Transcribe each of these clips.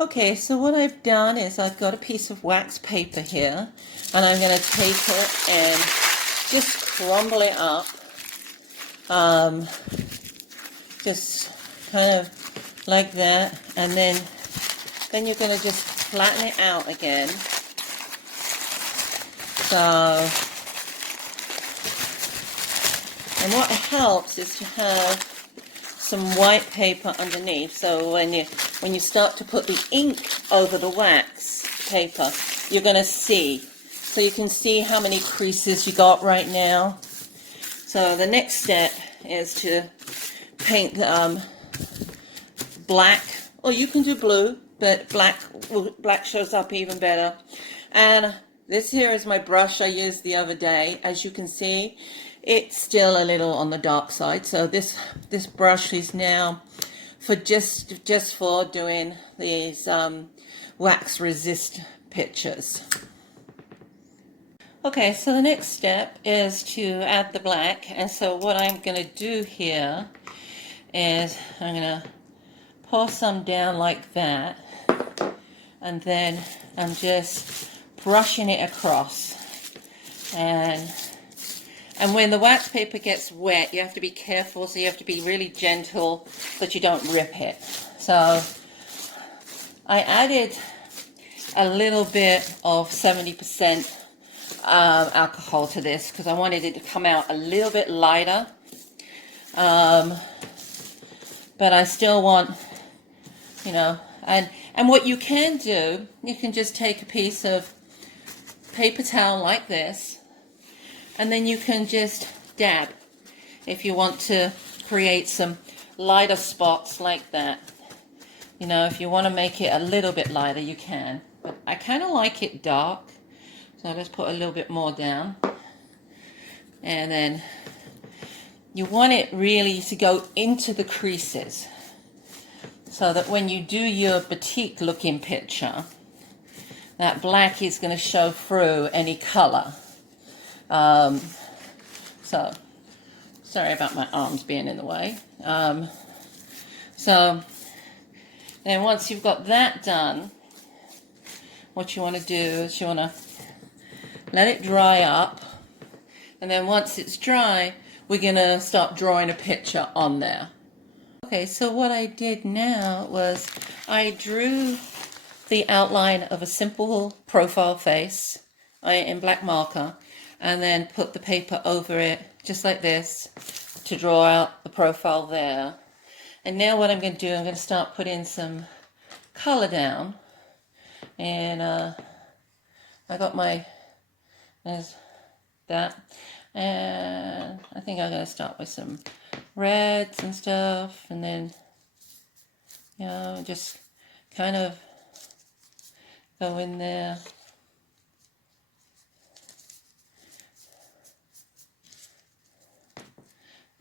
Okay, so what I've done is I've got a piece of wax paper here, and I'm going to take it and just crumble it up. Just kind of like that, and then you're going to just flatten it out again. So, and what helps is to have some white paper underneath, so when you start to put the ink over the wax paper, you're going to see. So you can see how many creases you got right now. So the next step is to paint black, or you can do blue, but black shows up even better. And this here is my brush I used the other day. As you can see, it's still a little on the dark side. So this brush is now for just for doing these wax resist pictures. Okay, so the next step is to add the black, and so what I'm going to do here is I'm going to pour some down like that, and then I'm just brushing it across. And when the wax paper gets wet, you have to be careful, so you have to be really gentle that you don't rip it. So I added a little bit of 70% alcohol to this because I wanted it to come out a little bit lighter, but I still want, and what you can do, you can just take a piece of paper towel like this, and then you can just dab if you want to create some lighter spots like that. If you want to make it a little bit lighter, you can, but I kind of like it dark. So let's put a little bit more down. And then you want it really to go into the creases so that when you do your batik looking picture, that black is going to show through any color. So, sorry about my arms being in the way. So, then once you've got that done, what you want to do is you want to let it dry up, and then once it's dry, we're going to start drawing a picture on there. Okay, so what I did now was I drew the outline of a simple profile face in black marker, and then put the paper over it just like this to draw out the profile there. And now what I'm going to do, I'm going to start putting some color down, and I got my, there's that, and I think I'm going to start with some reds and stuff, and then just kind of go in there.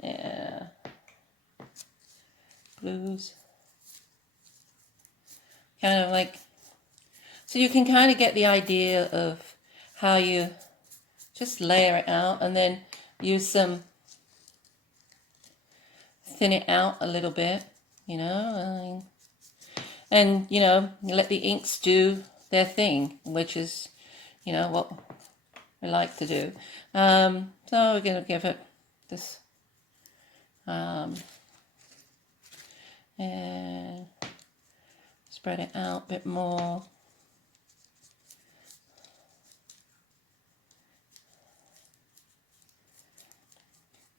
Yeah, blues, kind of like, so you can kind of get the idea of how you just layer it out, and then use some, thin it out a little bit, and you let the inks do their thing, which is what we like to do. So we're going to give it this and spread it out a bit more.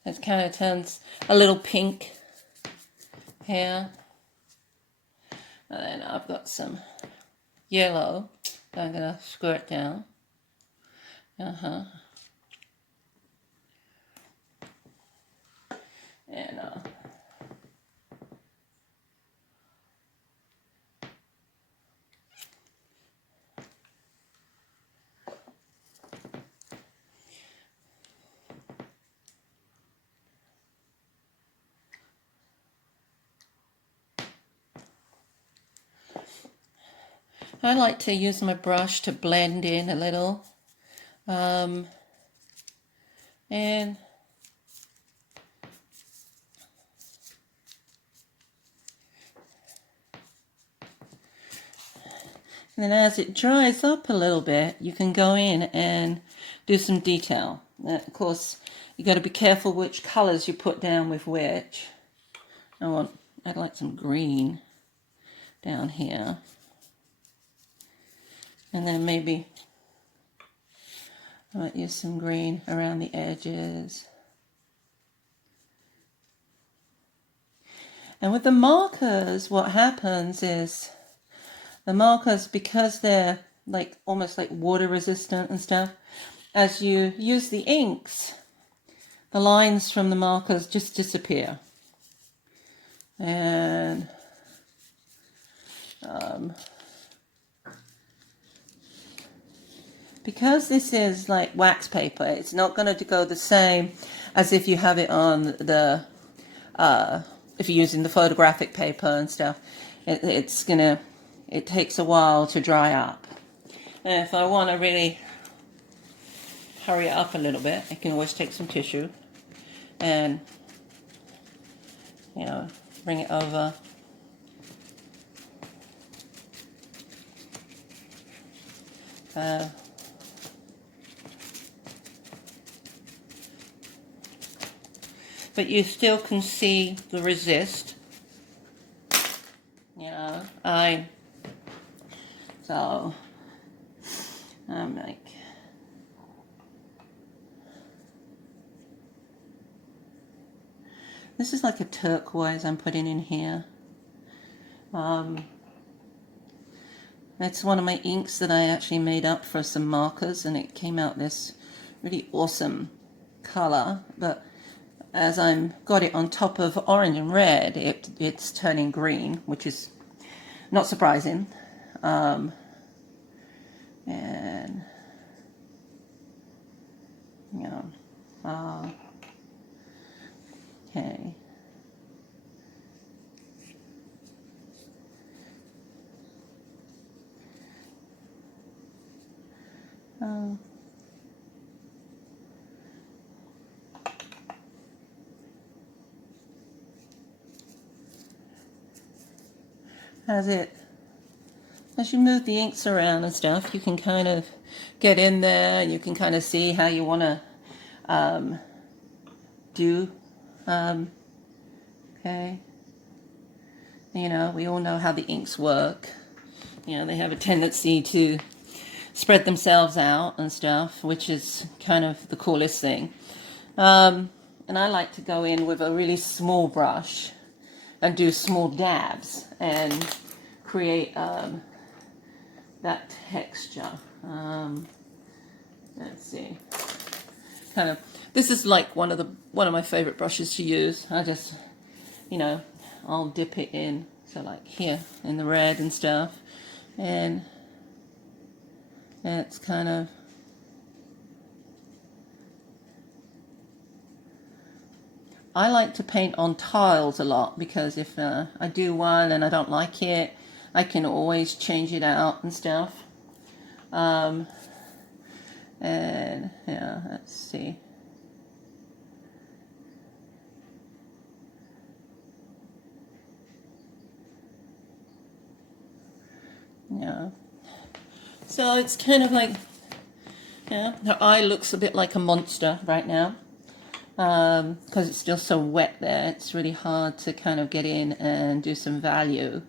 It kind of turns a little pink here. And then I've got some yellow that I'm going to squirt down. And I like to use my brush to blend in a little. And And then as it dries up a little bit, you can go in and do some detail. Of course, you got to be careful which colors you put down with which. I'd like some green down here. And then maybe I might use some green around the edges. And with the markers, what happens is the markers, because they're like almost like water resistant and stuff, as you use the inks, the lines from the markers just disappear. And because this is like wax paper, it's not going to go the same as if you have it on the if you're using the photographic paper and stuff. It takes a while to dry up. And if I want to really hurry it up a little bit, I can always take some tissue and, you know, bring it over. But you still can see the resist. You know, I'm like, this is like a turquoise I'm putting in here. It's one of my inks that I actually made up for some markers, and it came out this really awesome color. But as I'm got it on top of orange and red, it's turning green, which is not surprising. And you know, okay. As you move the inks around and stuff, you can kind of get in there and you can kind of see how you want to do. Okay. You know, we all know how the inks work. You know, they have a tendency to spread themselves out and stuff, which is kind of the coolest thing. And I like to go in with a really small brush and do small dabs and create that texture. Let's see. Kind of. This is like one of my favorite brushes to use. I just, you know, I'll dip it in. So like here in the red and stuff, and it's kind of. I like to paint on tiles a lot because if I do one and I don't like it, I can always change it out and stuff. And yeah, let's see. Yeah. So it's kind of like, yeah, her eye looks a bit like a monster right now. Because it's still so wet there, it's really hard to kind of get in and do some value.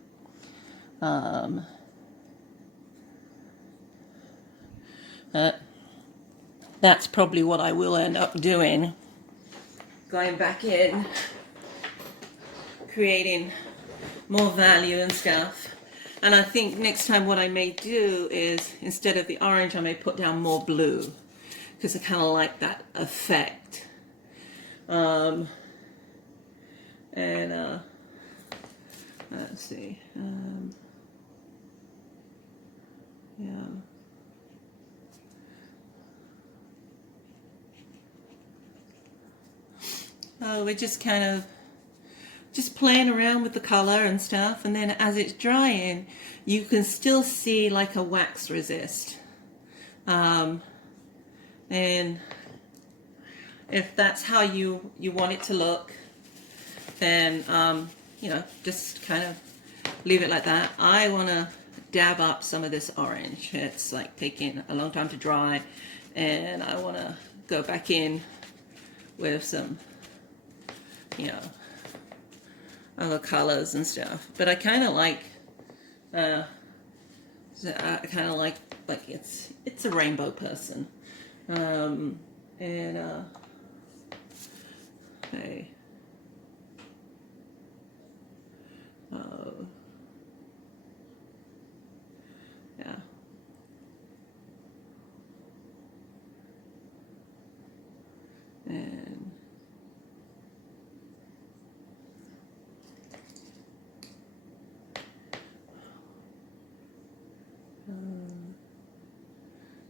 That's probably what I will end up doing. Going back in, creating more value and stuff. And I think next time what I may do is, instead of the orange, I may put down more blue. Because I kind of like that effect. Let's see. Yeah. We're just kind of just playing around with the color and stuff, and then as it's drying, you can still see like a wax resist. And if that's how you want it to look, then you know, just kind of leave it like that. I want to dab up some of this orange. It's like taking a long time to dry, and I want to go back in with some, you know, other colors and stuff. But I kind of like, it's a rainbow person, hey. Yeah. And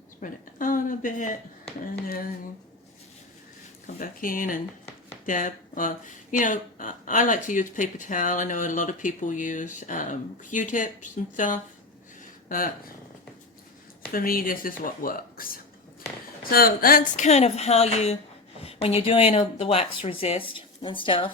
spread it out a bit, and then come back in and dab. Well, you know, I like to use paper towel. I know a lot of people use Q-tips and stuff. For me, this is what works. So that's kind of how you, when you're doing the wax resist and stuff.